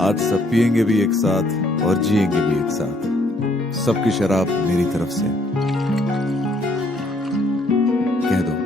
आज सब पिएंगे भी एक साथ और जिएंगे भी एक साथ। सबकी शराब मेरी तरफ से, कह दो।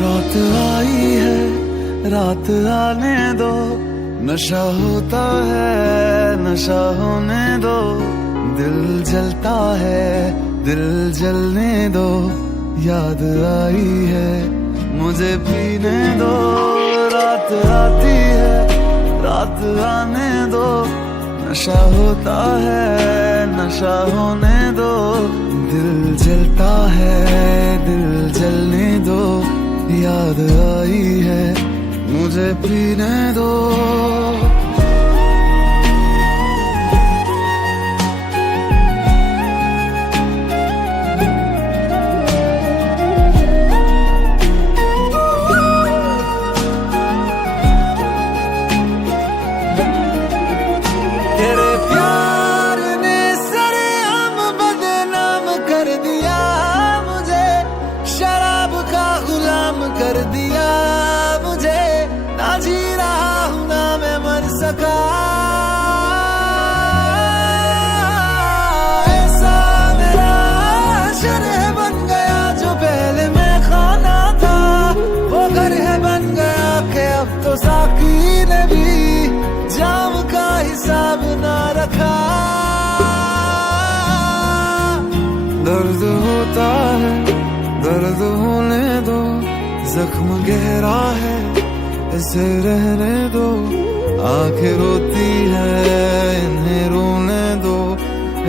रात आई है, रात आने दो, नशा होता है, नशा होने दो। दिल जलता है, दिल जलने दो। याद आई है, मुझे पीने दो। रात आती है, रात आने दो, नशा होता है, नशा होने दो। दिल जलता है, दिल जलने दो। याद आई है, मुझे पीने दो। तेरे प्यार ने सरेआम बदनाम कर दिया मुझे, शराब का गुलाम कर दिया मुझे। ना जी रहा हूं, ना मैं मर सका। ऐसा मेरा शरह बन गया जो पहले मैं खाना था, वो घर है बन गया कि अब तो साकी ने भी जाम का हिसाब ना रखा। दर्द होता है, दर्द होने दो। जख्म गहरा है, इसे रहने दो। आंखें रोती है, इन्हें रोने दो।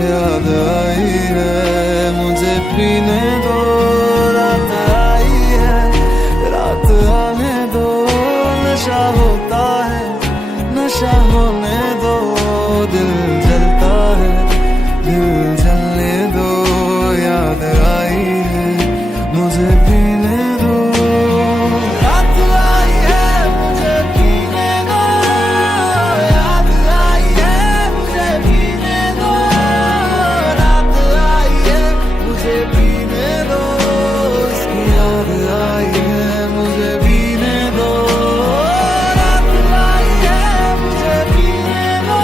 याद आई है, मुझे पीने दो। रात आई है, रात आने दो, नशा होता है, नशा होने दो। दिल जलता है, दिल जलने दो। याद आई है, मुझे पीने दो। रात आई है, मुझे पीने दो। याद आई है, मुझे पीने दो। रात आई है, मुझे पीने दो। उसकी याद आई है, मुझे पीने दो। रात आई है, मुझे पीने दो।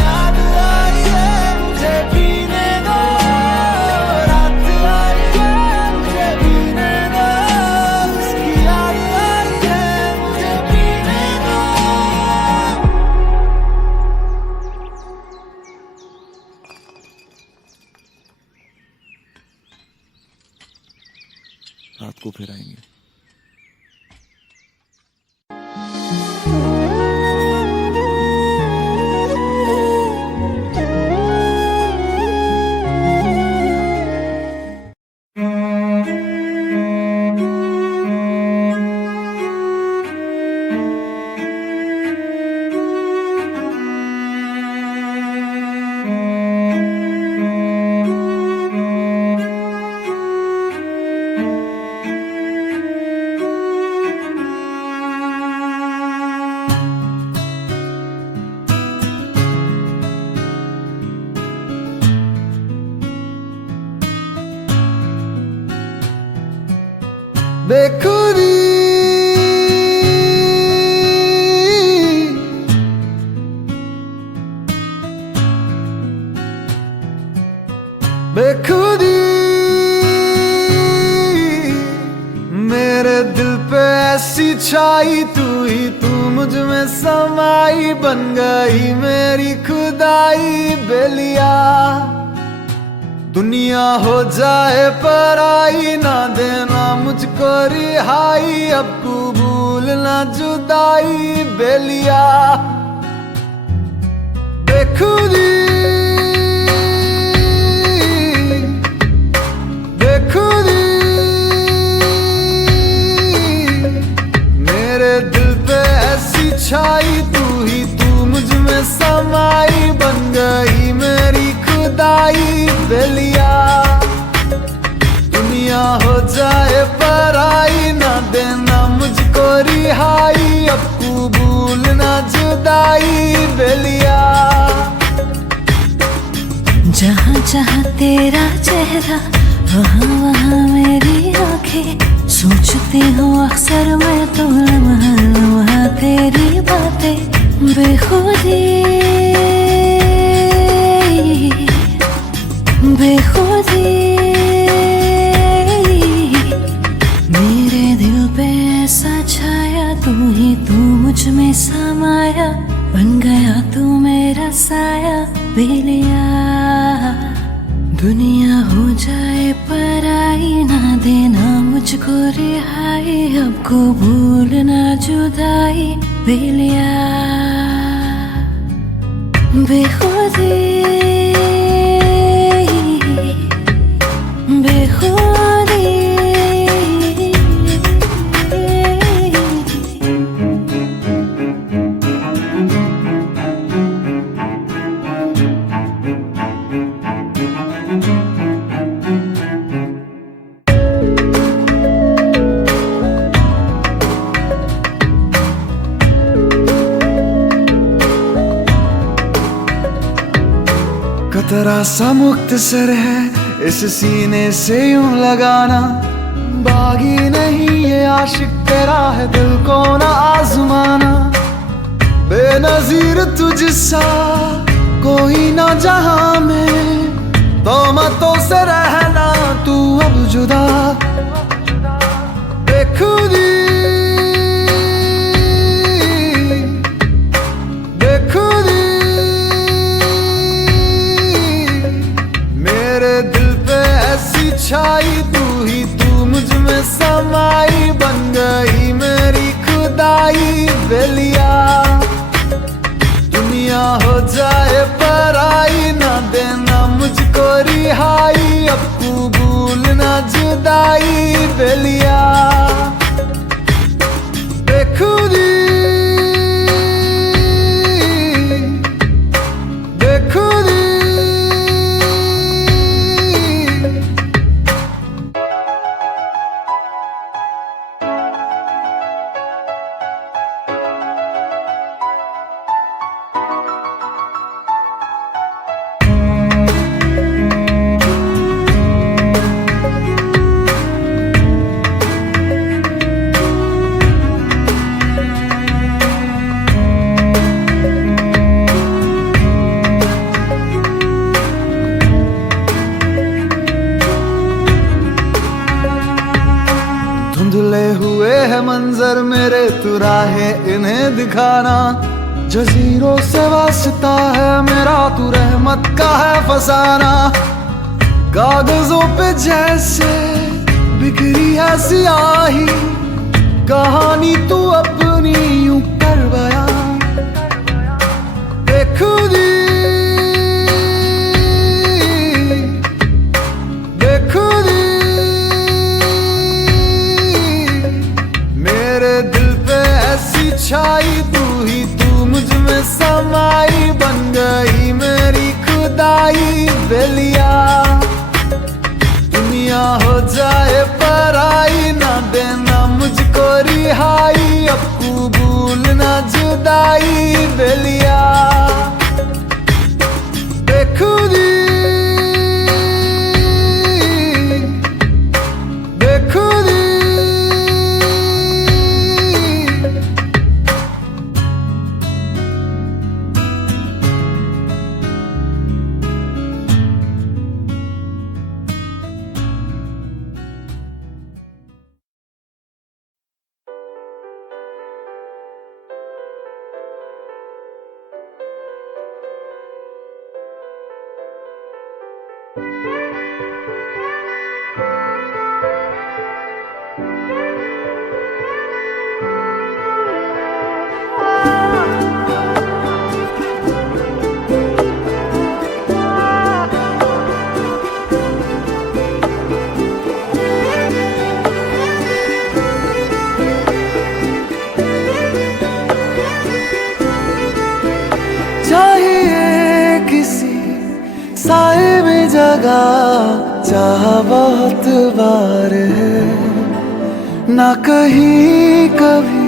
याद आई है, मुझे पीने दो। रात आई है, मुझे पीने दो। उसकी याद आई है, मुझे पीने दो। रात को फिर आएंगे। बेखुदी बेखुदी मेरे दिल पे ऐसी छाई। तू ही तू मुझ में समाई, बन गई मेरी खुदाई। बेलिया दुनिया हो जाए पराई, ना देना मुझको रिहाई। अब कबूल ना जुदाई। बेलिया बेखुदी बेखुदी मेरे दिल पे ऐसी छाई। तू ही तू मुझ में समाई, बन गई मेरी खुदाई। बेलिया रिहाई, अब कबूल ना जुदाई बेलिया। जहाँ जहाँ तेरा चेहरा, वहाँ वहाँ मेरी आंखें, सोचती हूँ अक्सर मैं तो लम्हा लम्हा तेरी बातें। बेखुदी बेखुदी मेरे दिल पे ऐसा छाया, तू ही तू मुझ में समाया, बन गया तू मेरा साया बेलिया। दुनिया हो जाए पराई, ना देना मुझको रिहाई, अब कबूल ना जुदाई बेलिया। बेखुदी बेखुदी कतरा सा मुख्तसर है इस सीने से यूं लगाना, बागी नहीं ये आशिक तेरा है दिल को ना आजमाना। बेनजीर तुझसा कोई ना जहां में, तोहमतों से रहना तू अब जुदा। बेखुदी बेखुदी मेरे दिल पे ऐसी छाई, तू ही तू मुझ में समाई, बन गई मेरी खुदाई बेलिया। दुनिया हो जाए पराई, ना देना मुझको रिहाई, अब कबूल ना जुदाई बेलिया। बेखुदी बेखुदी धुंधले हुए है मंजर मेरे, तू राहे इन्हें दिखाना। जजीरों से वास्ता है मेरा, तू रहमत का है फसाना। कागजों पे जैसे बिखरी है सियाही, कहानी तू अपनी यूं कर बयां। बेखुदी बेखुदी मेरे दिल पे ऐसी छाई, तू ही तू मुझ में समाई, बन गई मेरी खुदाई बेलिया। दुनिया हो जाए पराई, ना देना मुझको रिहाई, अब कबूल ना जुदाई बेलिया। बेखुदी बेखुदी साए में जगह चाह बहुत बार है, ना कहीं कभी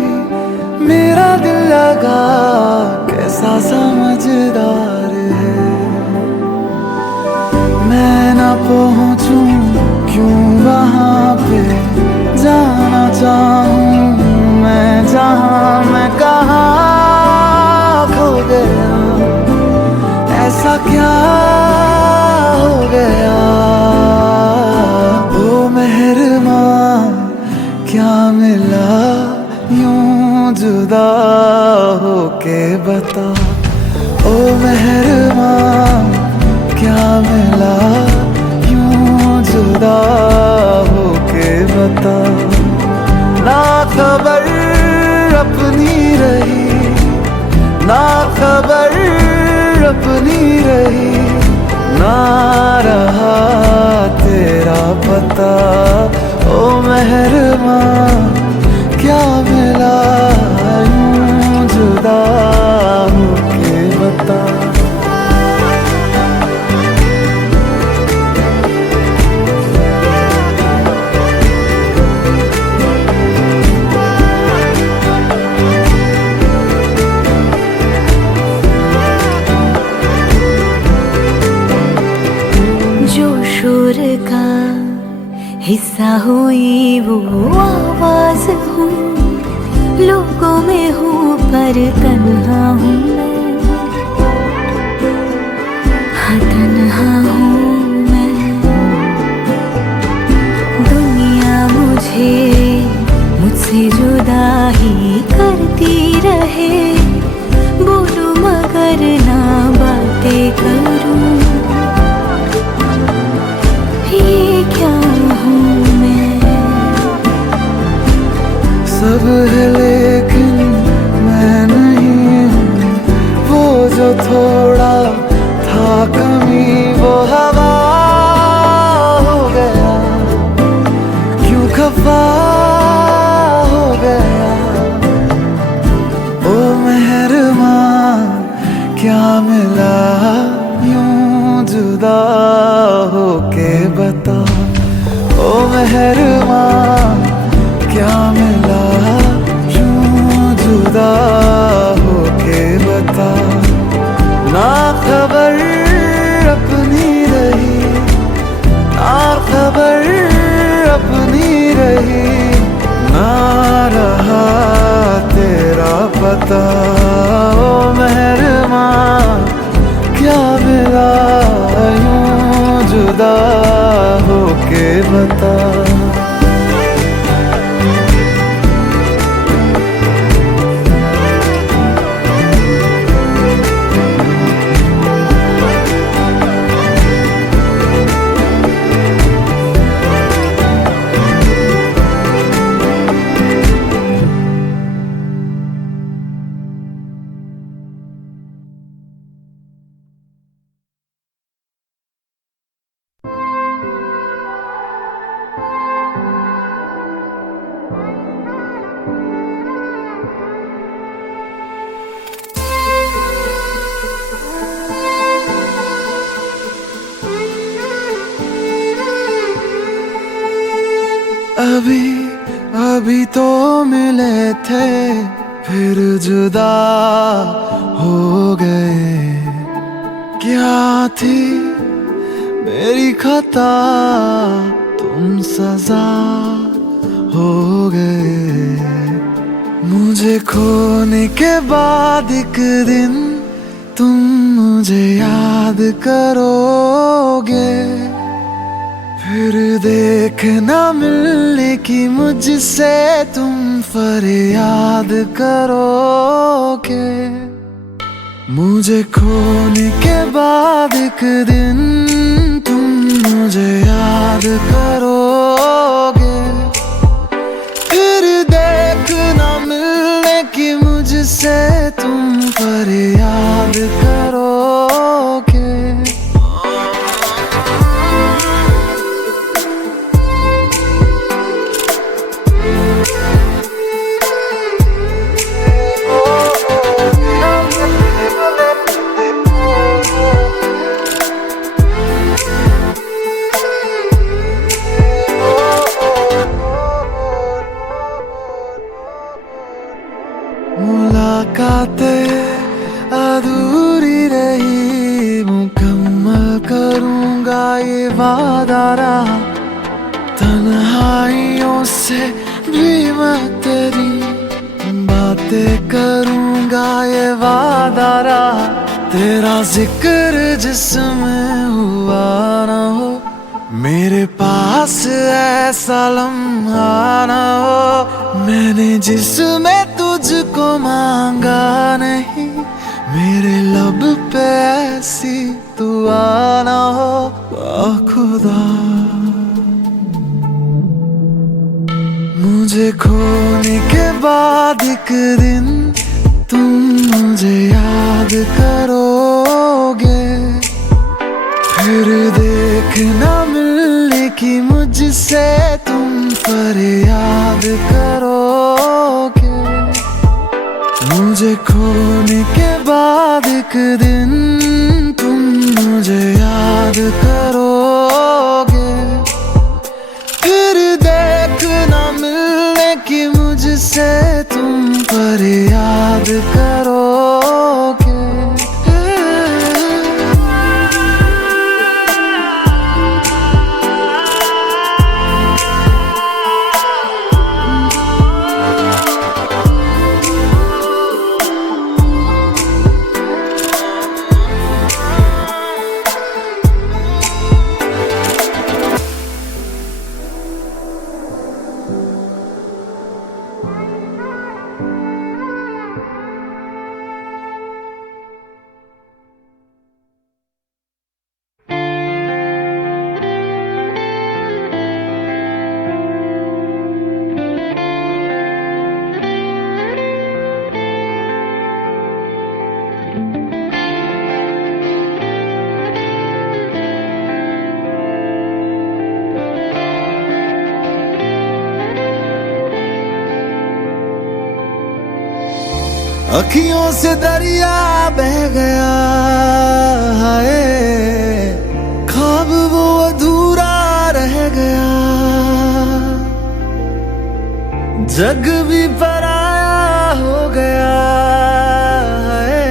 मेरा दिल लगा कैसा समझदार है। मैं ना पहुंचूं क्यों वहां पे, जाना चाहूं मैं जहां, मैं कहाँ खो गया, ऐसा क्या हो गया। ओ मेहरबां क्या मिला यूं जुदा होके बता। ओ मेहरबां क्या मिला यूं जुदा होके बता। ना खबर अपनी रही, ना खबर अपनी रही, ना रहा तेरा पता। ओ मेहरबां क्या मिला यूं जुदा होके बता। जो शोर का हिस्सा हुई वो आवाज हूँ, लोगों में हूँ पर तन्हा हूँ मैं, हाँ तन्हा हूँ मैं। दुनिया मुझसे जुदा ही करती रहे, बोलूं मगर ना बातें करूं, ये क्या हूँ मैं। सब है लेकिन मैं नहीं हूँ, वो जो थोड़ा था कमी वो हवा हो गया, क्यों खफा हो गया। ओ मेहरबां क्या मिला यूं जुदा होके बता। ओ मेहरबां क्या मिला यूं जुदा होके बता। ना खबर अपनी रही, ना खबर अपनी रही, ना रहा तेरा पता। ओ मेहरबां क्या मिला यूं जुदा होके बता। अभी अभी तो मिले थे फिर जुदा हो गए, क्या थी मेरी खता तुम सजा हो गए। मुझे खोने के बाद एक दिन तुम मुझे याद करोगे, फिर देखना मिलने की मुझसे तुम फरियाद करोगे। मुझे खोने के बाद एक दिन तुम मुझे याद करोगे, फिर देखना मिलने की मुझसे तुम फरियाद करोगे। तेरा जिक्र जिसमें हुआ ना हो, मेरे पास ऐसा लम्हा ना हो, मैंने जिसमें तुझको मांगा नहीं, मेरे लब पे ऐसी दुआ ना हो। खुदा मुझे खोने के बाद एक दिन तुम मुझे याद करोगे, फिर देखना मिलने की मुझसे तुम फरियाद करोगे। मुझे खोने के बाद एक दिन तुम मुझे याद करोगे, फिर देखना मिलने की मुझसे तुम फरियाद करोगे। अखियों से दरिया बह गया है, ख्वाब वो अधूरा रह गया, जग भी पराया हो गया है,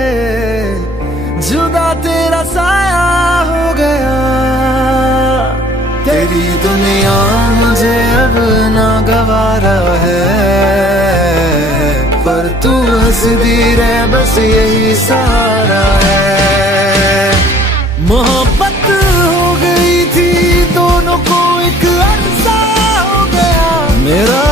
जुदा तेरा साया हो गया। तेरी दुनिया मुझे अब ना गवारा है, पर तू हंसदी रहे बस यही सहारा है। मोहब्बत हो गई थी दोनों को एक अरसा हो गया, मेरा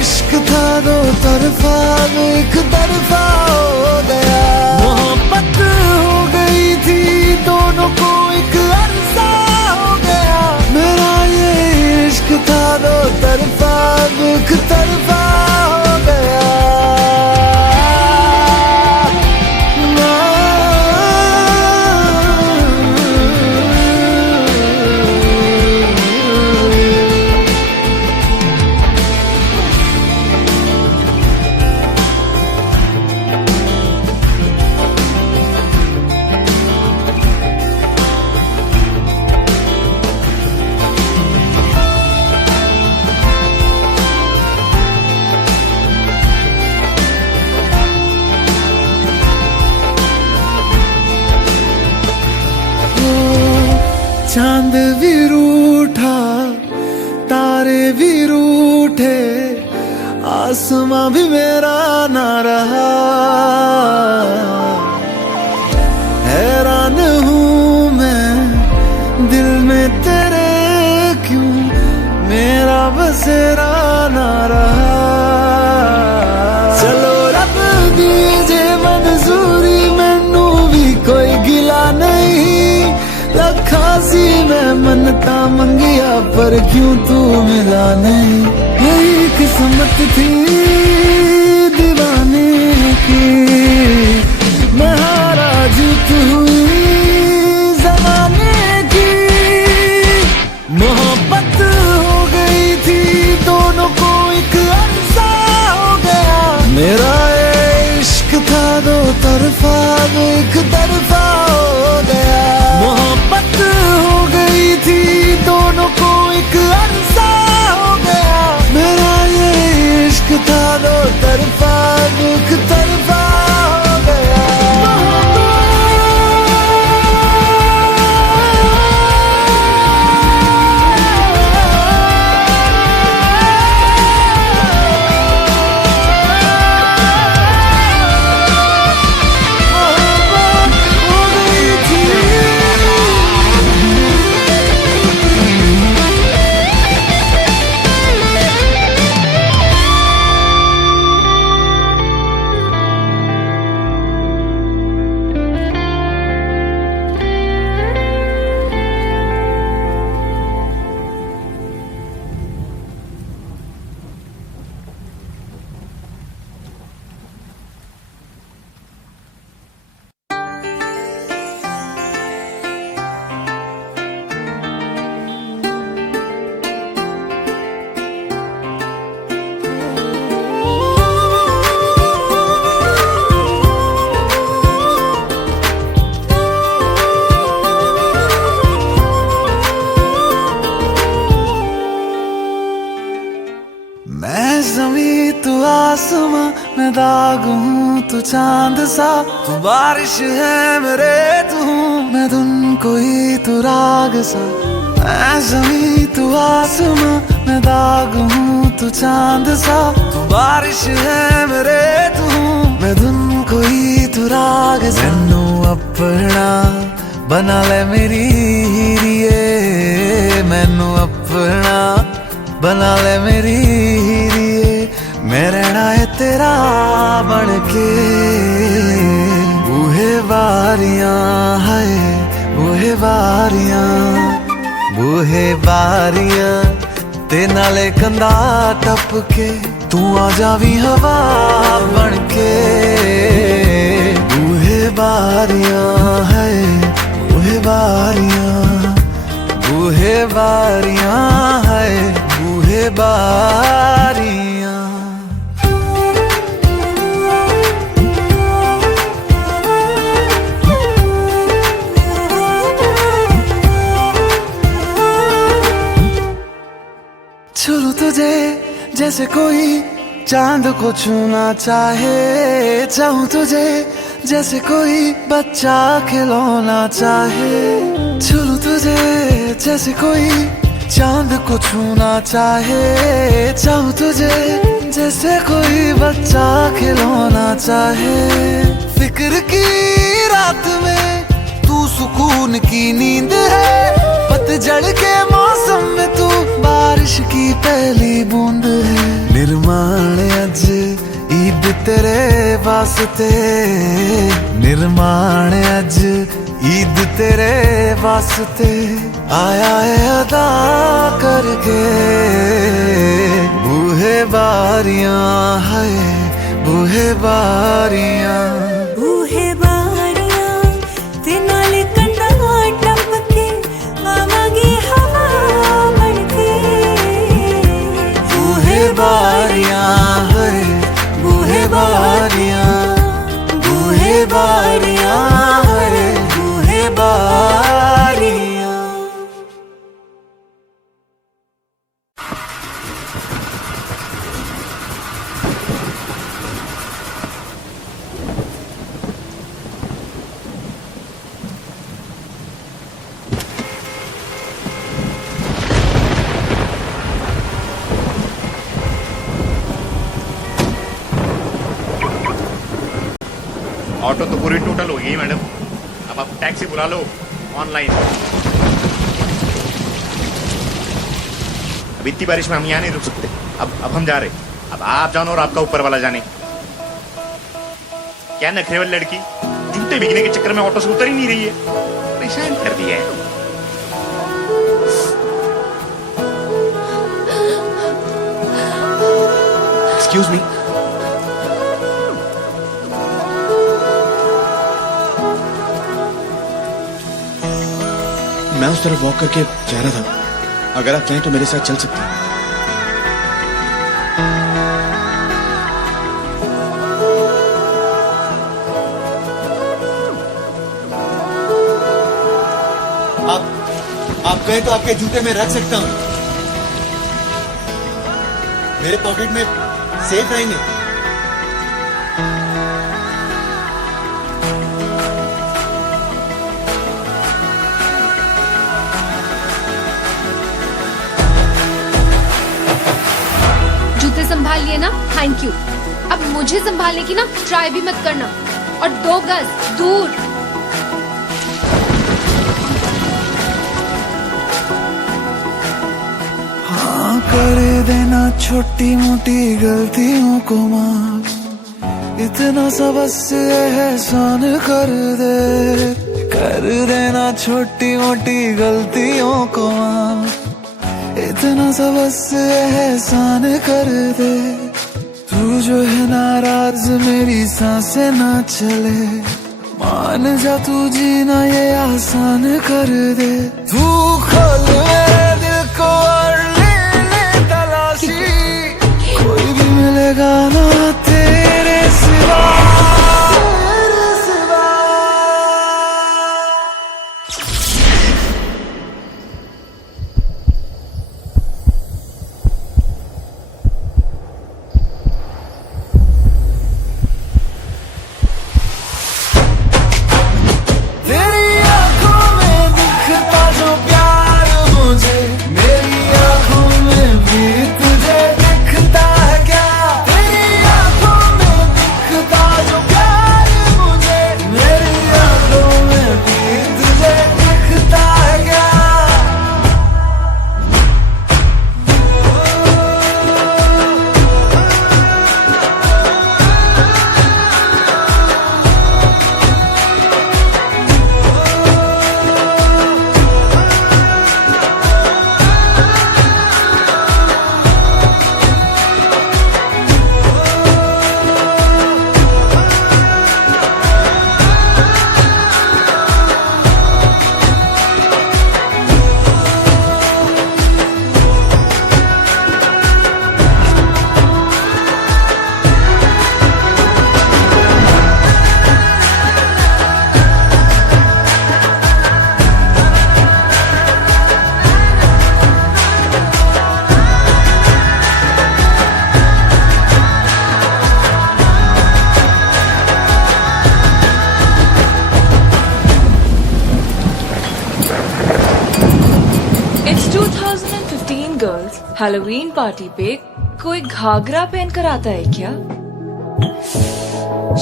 इश्क था दो तरफा एक तरफा हो गया। मोहब्बत हो गई थी दोनों को एक अरसा हो गया, मेरा ये इश्क था दो तरफा एक तरफा हो गया। चांद भी रूठा तारे भी रूठे, आसमां भी मेरा ना रहा, हैरान हूँ मैं दिल में तेरे क्यों मेरा बसेरा ना रहा। चलो रब दीजे मंजूरी मैनू भी कोई गिला नहीं, रखा सी मैं मनता मंगिया पर क्यों तू मिला नहीं। यही किस्मत थी दीवाने की, मैं हारा जीत हुई जमाने की। मोहब्बत हो गई थी दोनों को एक अरसा हो गया, मेरा इश्क था दो तरफा एक तरफा हो गया। मोहब्बत हो गई थी दोनों को एक अरसा हो गया, मेरा ये इश्क था दो तरफा एक तरफा हो गया। हो दाग हूँ तू चांद सा, तू बारिश है मेरे तू मैं धुन कोई तू राग सा, मैं जमीन तू आसमां, मैं दाग हूँ तू चांद सा, तू बारिश है मेरे तू मैं धुन कोई तू राग सा। मैनू अपना बना ले मेरी हीरिए, मैनू अपना बना ले मेरी हीरिए, मैं रहना है तेरा बन के। बूहे बारियां है बूहे बारियां, बूहे बारियां ते नाले कंधा टपके, तू आ जावी हवा बन के। बूहे बारियां है बूहे बारियां, बूहे बारियां है बूहे बारियां। छू तुझे जैसे कोई चांद को छूना चाहे, चाहूं तुझे जैसे कोई बच्चा खिलौना चाहे, छू तुझे जैसे कोई चांद को छूना चाहे, चाहूं तुझे जैसे कोई बच्चा खिलौना चाहे। फिक्र की रात में तू सुकून की नींद है, पतझड़ के मौसम में तू बारिश की पहली बूंद है। निर्माण अज ईद तेरे वास्ते, निर्माण अज ईद तेरे वास्ते, आया है अदा करके। बूहे बारियां है बूहे बारियां, बूहे बारियां ते नाले कंधा टपके, आवागी हवा बनके। बूहे बारियां है बूहे बारियां, बूहे बारियां है बूहे बारियां। ऑटो तो पूरी टोटल हो गई मैडम, अब आप टैक्सी बुला लो ऑनलाइन। अब इतनी बारिश में हम यहाँ नहीं रुक सकते, अब हम जा रहे, अब आप जानो और आपका ऊपर वाला जाने। क्या नखरे वाली लड़की जूते भीगने के चक्कर में ऑटो से उतर ही नहीं रही है, परेशान कर दिया है। एक्सक्यूज मी, मैं उस तरफ वॉक करके जा रहा था, अगर आप चाहें तो मेरे साथ चल सकते हैं। आप कहें तो आपके जूते में रख सकता हूं, मेरे पॉकेट में सेफ रहेंगे। संभाल लिए ना, थैंक यू। अब मुझे संभालने की ना ट्राई भी मत करना, और 2 गज दूर। हाँ कर देना छोटी मोटी गलतियों को माफ, इतना सा बस एहसान कर देना छोटी मोटी गलतियों को माफ, इतना सा बस एहसान कर दे। तू जो है नाराज मेरी सांसें ना चले, मान जा तू जीना ये आसान कर दे। तू खोल मेरे दिल को और ले तलाशी, कोई भी मिलेगा ना तेरे सिवा। 2015 गर्ल्स हैलोवीन पार्टी पे कोई घाघरा पहन कर आता है क्या?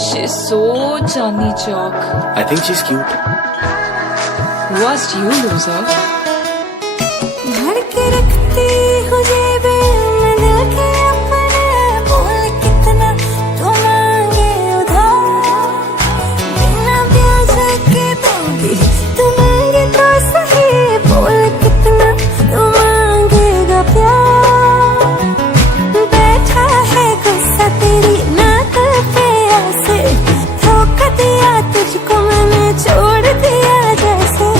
She's so Chandni Chowk. I think she's cute. Worst you loser. भर के रखती हूँ जेबे में दिल के अपने, बोल कितना तू मांगे उधार, बिना ब्याज के दोगी तू मांगे तो सही, बोल कितना तू मांगेगा प्यार, बैठा है गुस्सा तेरी नाक पे ऐसे, धोखा दिया तुझको मैंने छोड़ दिया जैसे,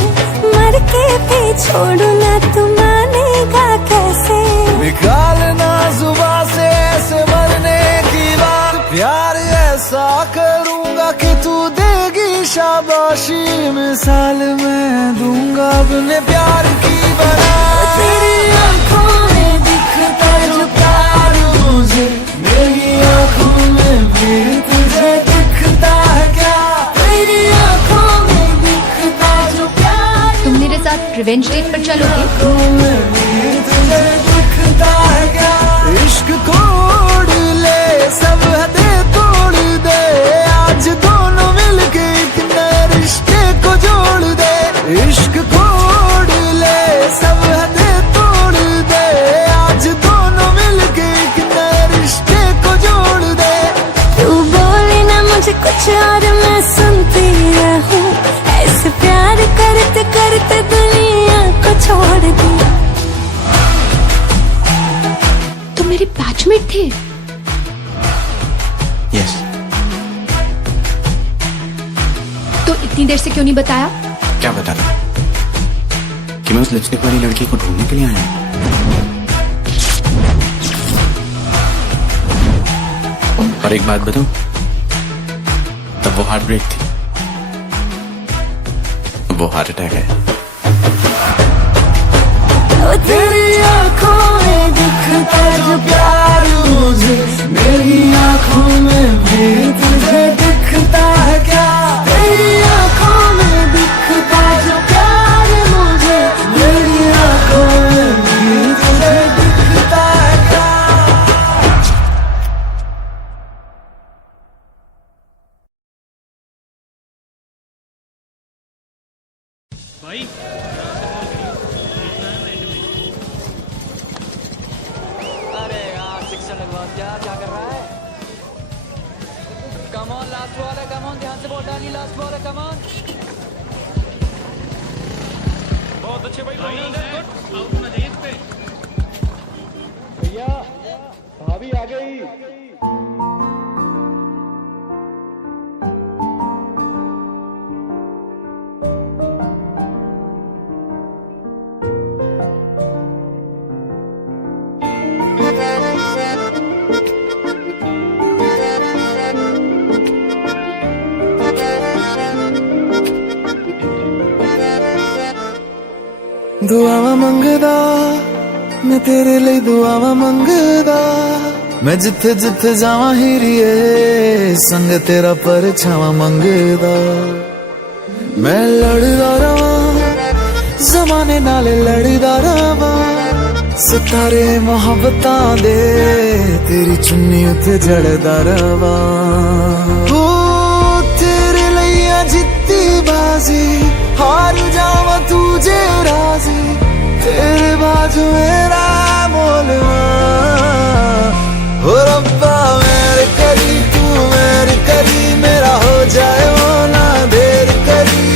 मर के भी छोड़ू ना तू मानेगा कैसे? निकालना जुबान से ऐसे मरने की बात, प्यार ऐसा करूंगा कि तू देगी शाबाशी, मिसाल मैं दूंगा अपने प्यार की बना, तेरी आंखों में दिखता जो प्यार मुझे, मेरी आंखों में भी तुझे दिखता है क्या, तेरी आंखों में दिखता जो प्यार, तुम मेरे साथ रिवेंज डेट पर चलोगे? आंखों में भी तुझे दिखता है क्या, इश्क कोड ले सब हदे तोड़ दे, आज दोनों मिलके एक नए रिश्ते को जोड़ दे, इश्क कोड ले सब हदे तोड़ दे, आज दोनों मिलके एक नए रिश्ते को जोड़ दे, तू बोले ना मुझे कुछ और मैं सुनती रहूं, ऐसे प्यार करते करते दुनिया को छोड़ दी. तुम मेरे बैचमेट थे? Yes. तो इतनी देर से क्यों नहीं बताया? क्या बता रहा कि मैं उस लिपस्टिक वाली लड़की को ढूंढने के लिए आया हूँ. और एक बात बताऊं, तब वो हार्ट ब्रेक थी, वो हार्ट अटैक है. तेरी आंखों में दिखता जो प्यार मुझे, मेरी आंखों में भी तुझे दिखता है क्या, तेरी आंखों में दिखता जो प्यार मुझे, मेरी आंखों में भी तुझे दिखता है क्या. अरे यार सिक्सर लगवा दिया, क्या कर रहा है? कम ऑन, लास्ट बॉल है, कम ऑन, ध्यान से बॉल डालिए, लास्ट बॉल है, कम ऑन. बहुत अच्छे भाई, भैया भाभी आ गई. दुआवा मंगदा मैं तेरे लिए, दुआवा मंगदा मैं, जिथे जिथे जावा हीरिए संग तेरा परछावा मंगदा, मैं लड़दा रवा जमाने नाले, लड़दा रवा सितारे मोहब्बतां दे, तेरी चुन्नी उते जड़दा रवा, ओ तेरे लिए जित्ती बाजी, हार जावा तुझे राजी, तेरे बाजू मेरा मोलवा, हो रब्बा मेरे करी तू मेरे करी, मेरा हो जाए वो ना देर करी,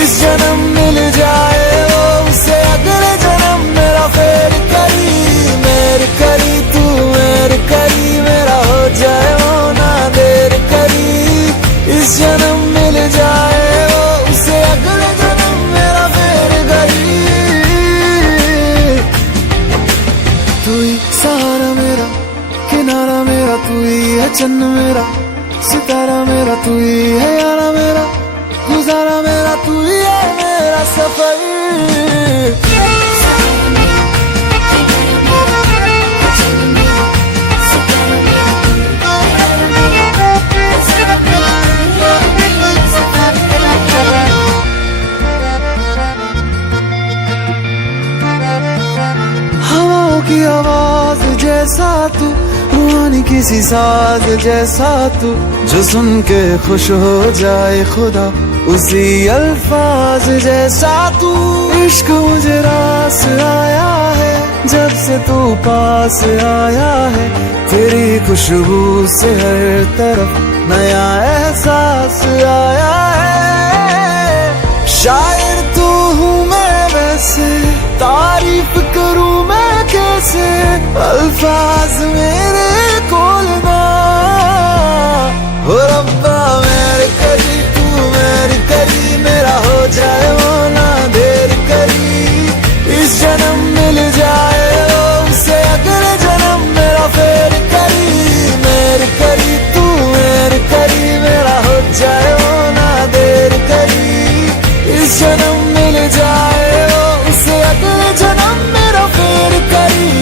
इस जन्म मिल जाए वो उसे अगले जन्म मेरा फेर करी, मेरे करी तू मेरे करी, मेरा हो जाए वो ना देर करी, इस जन्म मिल जाए वो उसे अगले जन्म मेरा फेर करी, तू ही सहारा मेरा, किनारा मेरा, तू ही है चन्न मेरा, सितारा मेरा, तू ही है यारा मेरा, गुजारा मेरा, तू ही है मेरा सफर. की आवाज जैसा तू, रूहानी किसी साज जैसा तू, जो सुन के खुश हो जाए खुदा उसी अल्फाज जैसा तू। इश्क मुझे रास आया है जब से तू पास आया है, तेरी खुशबू से हर तरफ नया एहसास आया है। शायर तू हूँ मैं वैसे, तारीफ करूँ मैं कैसे, अल्फाज मेरे कोल ना हो। रब्बा मेरे करी तू मेरी करी, मेरा हो जाए वो ना देर करी। इस जन्म मिल जाए उसे अगले जन्म मेरा फेर करी। मेरी करी तू मेरी करी, मेरा हो जाए वो ना देर करी। इस जन्म मिल जाए उसे अगले जन्म मेरा फेर करी।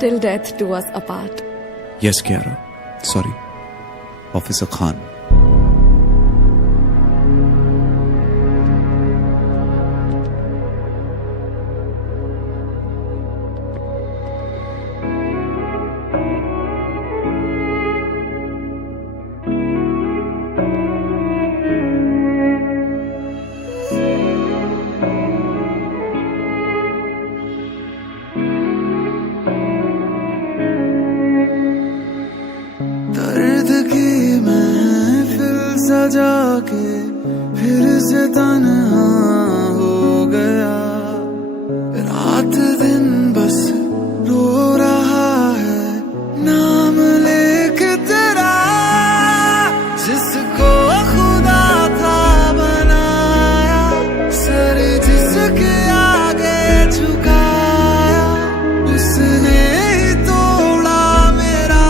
Till death do us apart. Yes Kiara, sorry. Officer Khan. दर्द की महफिल सजा के फिर से तन्हा हो गया। रात दिन बस रो रहा है नाम लेके तेरा, जिसको खुदा था बनाया, सर जिसके आगे झुकाया, उसने ही तोड़ा मेरा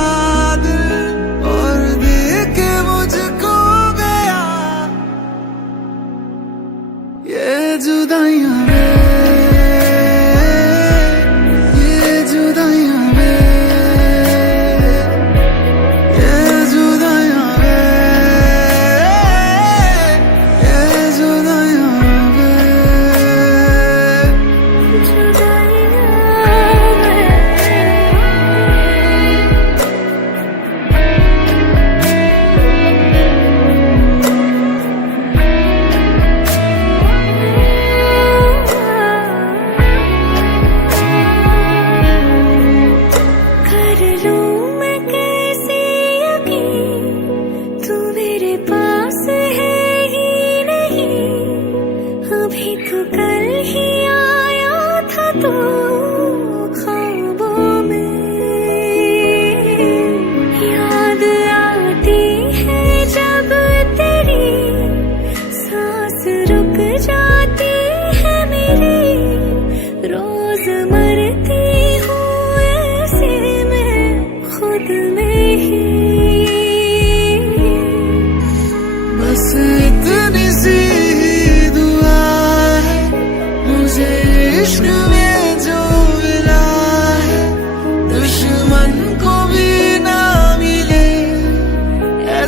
दिल और दे के मुझको गया। ये जुदाइयां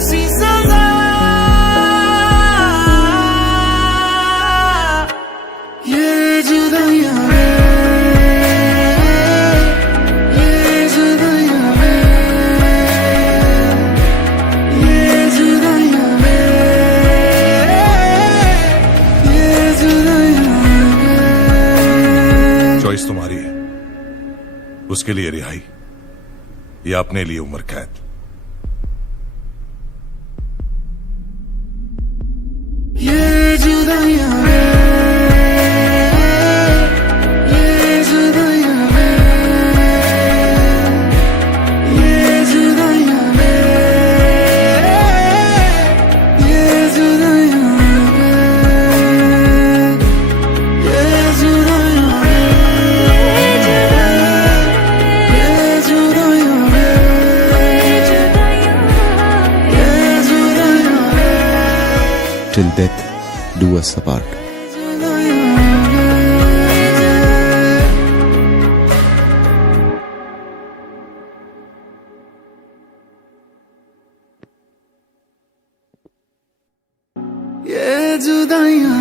सी सजा, ये जुदाइयां वे, ये जुदाइयां वे, ये जुदाइयां वे, ये जुदाइयां वे। चॉइस तुम्हारी है, उसके लिए रिहाई या अपने लिए उम्र कैद। ये जुदाइयां वे, ये जुदाइयां वे, ये जुदाइयां वे, ये जुदाइयां वे, ये जुदाइयां वे, ये जुदाइयां वे, ये जुदाइयां वे। Till death do us apart. ये जुदाइयां